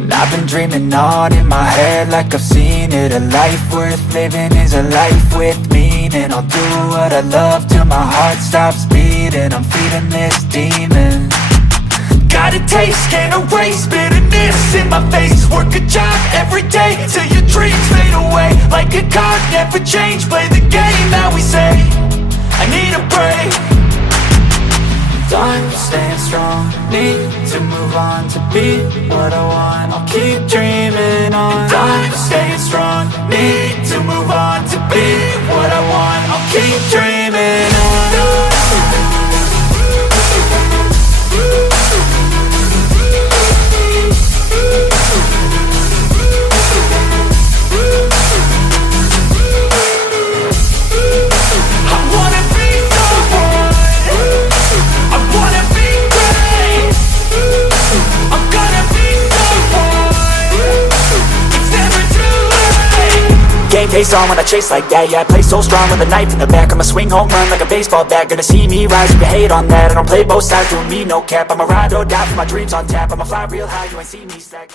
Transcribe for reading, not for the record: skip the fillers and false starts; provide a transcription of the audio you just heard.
And I've been dreaming on in my head like I've seen it. A life worth living is a life with meaning. I'll do what I love till my heart stops beating. I'm feeding this demon. Got a taste, can't erase bitterness in my face. Work a job every day till your dreams fade away. Like a card, never change, play the game that we say. I need a break. I'm staying strong, need to move on to be what I want. I'll keep dreaming on. And I'm staying strong, need to move on to be what I want. I'll keep dreaming on. Game face on when I chase like that. Yeah, I play so strong with a knife in the back. I'ma swing home run like a baseball bat. Gonna see me rise, you can hate on that. I don't play both sides, doing me no cap. I'ma ride or die for my dreams on tap. I'ma fly real high, you ain't see me slack.